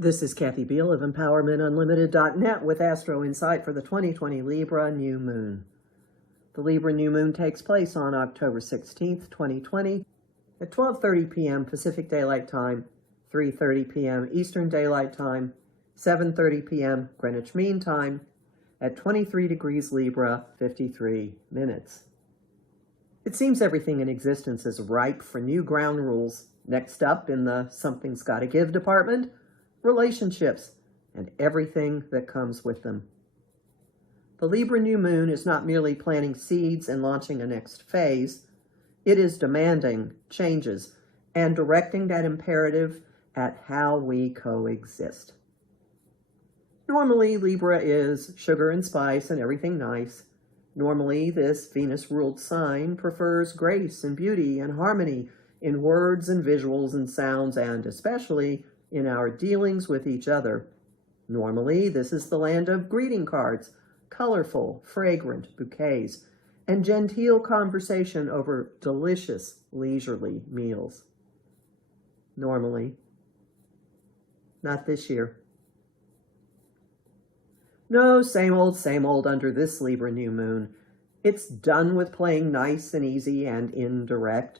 This is Kathy Biehl of EmpowermentUnlimited.net with Astro Insight for the 2020 Libra New Moon. The Libra New Moon takes place on October 16th, 2020 at 12:30 p.m. Pacific Daylight Time, 3:30 p.m. Eastern Daylight Time, 7:30 p.m. Greenwich Mean Time at 23 degrees Libra, 53 minutes. It seems everything in existence is ripe for new ground rules. Next up in the Something's Gotta Give department, relationships, and everything that comes with them. The Libra New Moon is not merely planting seeds and launching a next phase. It is demanding changes and directing that imperative at how we coexist. Normally, Libra is sugar and spice and everything nice. Normally, this Venus-ruled sign prefers grace and beauty and harmony in words and visuals and sounds, and especially in our dealings with each other. Normally, this is the land of greeting cards, colorful, fragrant bouquets, and genteel conversation over delicious, leisurely meals. Normally. Not this year. No, same old under this Libra New Moon. It's done with playing nice and easy and indirect.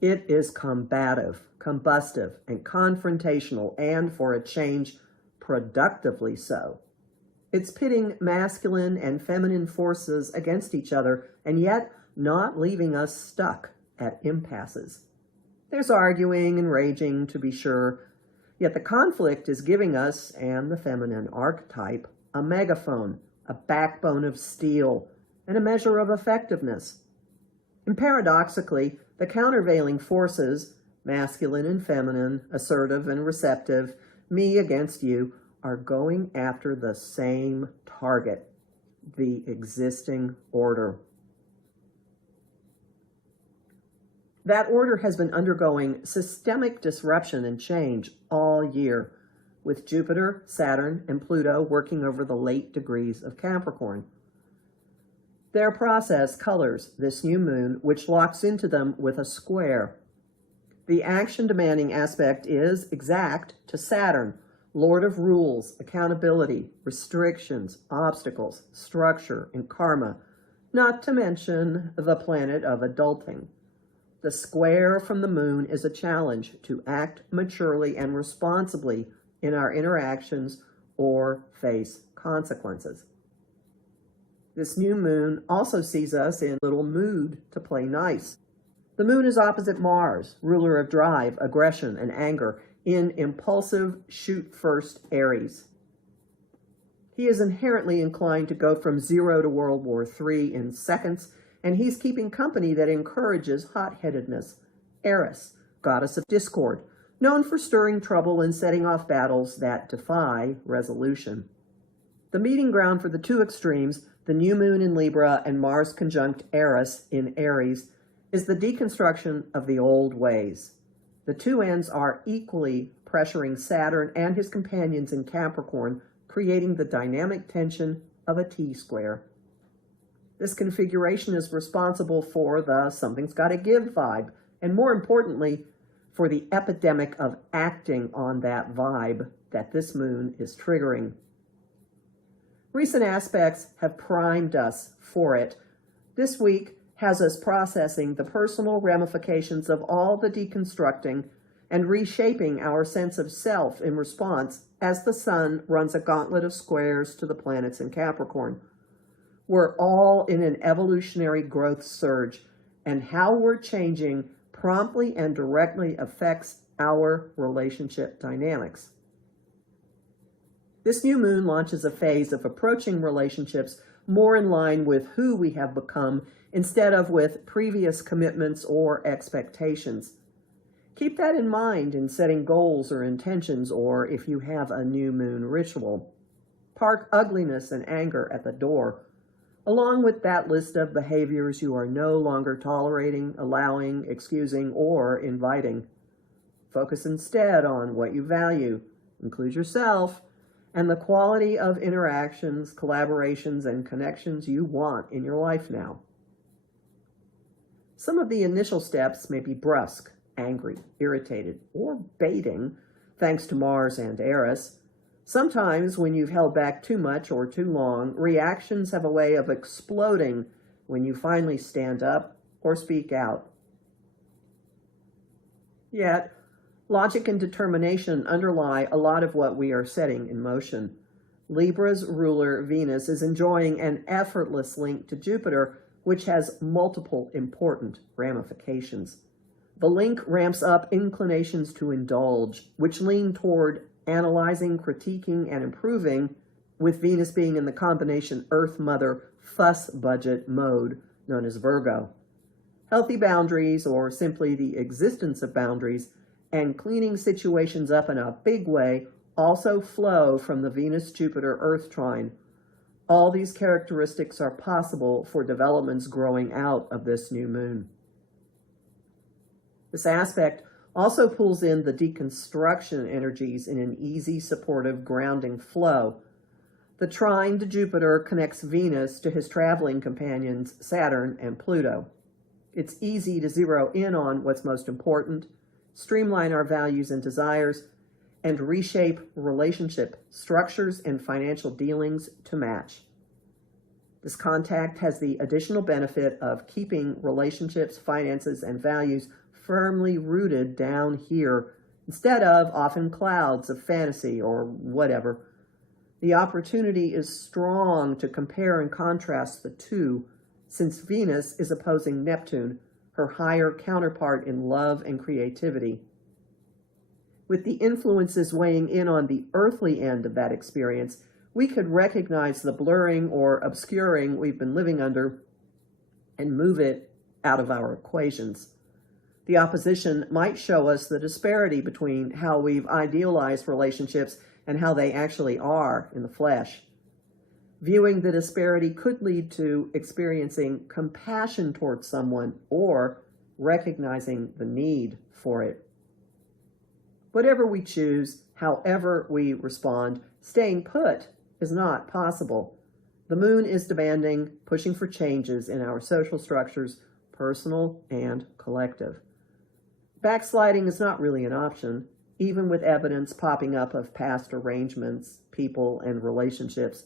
It is combative, combustive, and confrontational, and for a change, productively so. It's pitting masculine and feminine forces against each other, and yet not leaving us stuck at impasses. There's arguing and raging, to be sure, yet the conflict is giving us, and the feminine archetype, a megaphone, a backbone of steel, and a measure of effectiveness. And paradoxically, the countervailing forces, masculine and feminine, assertive and receptive, me against you, are going after the same target, the existing order. That order has been undergoing systemic disruption and change all year, with Jupiter, Saturn, and Pluto working over the late degrees of Capricorn. Their process colors this new moon, which locks into them with a square. The action-demanding aspect is exact to Saturn, Lord of rules, accountability, restrictions, obstacles, structure, and karma, not to mention the planet of adulting. The square from the moon is a challenge to act maturely and responsibly in our interactions or face consequences. This new moon also sees us in a little mood to play nice. The moon is opposite Mars, ruler of drive, aggression, and anger, in impulsive, shoot-first Aries. He is inherently inclined to go from zero to World War III in seconds, and he's keeping company that encourages hot-headedness. Eris, goddess of discord, known for stirring trouble and setting off battles that defy resolution. The meeting ground for the two extremes, the new moon in Libra and Mars conjunct Eris in Aries, is the deconstruction of the old ways. The two ends are equally pressuring Saturn and his companions in Capricorn, creating the dynamic tension of a T-square. This configuration is responsible for the something's gotta give vibe, and more importantly, for the epidemic of acting on that vibe that this moon is triggering. Recent aspects have primed us for it. This week has us processing the personal ramifications of all the deconstructing and reshaping our sense of self in response as the sun runs a gauntlet of squares to the planets in Capricorn. We're all in an evolutionary growth surge, and how we're changing promptly and directly affects our relationship dynamics. This new moon launches a phase of approaching relationships more in line with who we have become instead of with previous commitments or expectations. Keep that in mind in setting goals or intentions, or if you have a new moon ritual. Park ugliness and anger at the door, along with that list of behaviors you are no longer tolerating, allowing, excusing, or inviting. Focus instead on what you value, include yourself, and the quality of interactions, collaborations, and connections you want in your life now. Some of the initial steps may be brusque, angry, irritated, or baiting, thanks to Mars and Eris. Sometimes when you've held back too much or too long, reactions have a way of exploding when you finally stand up or speak out. Yet, logic and determination underlie a lot of what we are setting in motion. Libra's ruler, Venus, is enjoying an effortless link to Jupiter, which has multiple important ramifications. The link ramps up inclinations to indulge, which lean toward analyzing, critiquing, and improving, with Venus being in the combination Earth Mother fuss budget mode known as Virgo. Healthy boundaries, or simply the existence of boundaries, and cleaning situations up in a big way also flow from the Venus-Jupiter-Earth trine. All these characteristics are possible for developments growing out of this new moon. This aspect also pulls in the deconstruction energies in an easy, supportive, grounding flow. The trine to Jupiter connects Venus to his traveling companions, Saturn and Pluto. It's easy to zero in on what's most important, streamline our values and desires, and reshape relationship structures and financial dealings to match. This contact has the additional benefit of keeping relationships, finances, and values firmly rooted down here, instead of off in clouds of fantasy or whatever. The opportunity is strong to compare and contrast the two, since Venus is opposing Neptune, her higher counterpart in love and creativity. With the influences weighing in on the earthly end of that experience, we could recognize the blurring or obscuring we've been living under and move it out of our equations. The opposition might show us the disparity between how we've idealized relationships and how they actually are in the flesh. Viewing the disparity could lead to experiencing compassion towards someone or recognizing the need for it. Whatever we choose, however we respond, staying put is not possible. The moon is demanding, pushing for changes in our social structures, personal and collective. Backsliding is not really an option, even with evidence popping up of past arrangements, people, and relationships.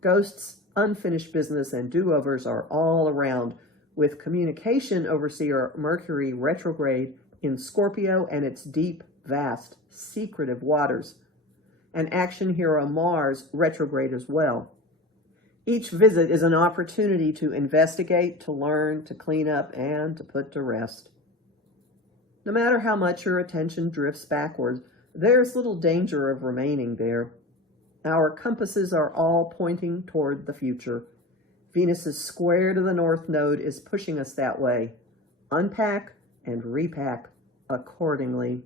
Ghosts, unfinished business, and do-overs are all around, with communication overseer Mercury retrograde in Scorpio and its deep, vast, secretive waters, and action hero Mars retrograde as well. Each visit is an opportunity to investigate, to learn, to clean up, and to put to rest. No matter how much your attention drifts backwards, there's little danger of remaining there. Our compasses are all pointing toward the future. Venus's square to the north node is pushing us that way. Unpack and repack accordingly.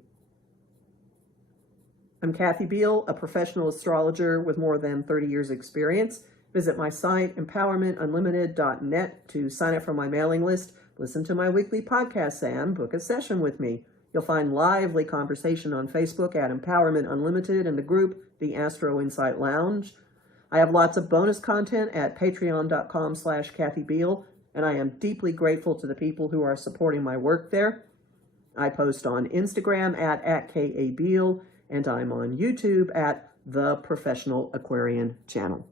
I'm Kathy Biehl, a professional astrologer with more than 30 years experience. Visit my site, empowermentunlimited.net, to sign up for my mailing list, listen to my weekly podcasts, and book a session with me. You'll find lively conversation on Facebook at Empowerment Unlimited and the group, the Astro Insight Lounge. I have lots of bonus content at patreon.com/Kathy Biehl, and I am deeply grateful to the people who are supporting my work there. I post on Instagram at @KABiehl, and I'm on YouTube at The Professional Aquarian Channel.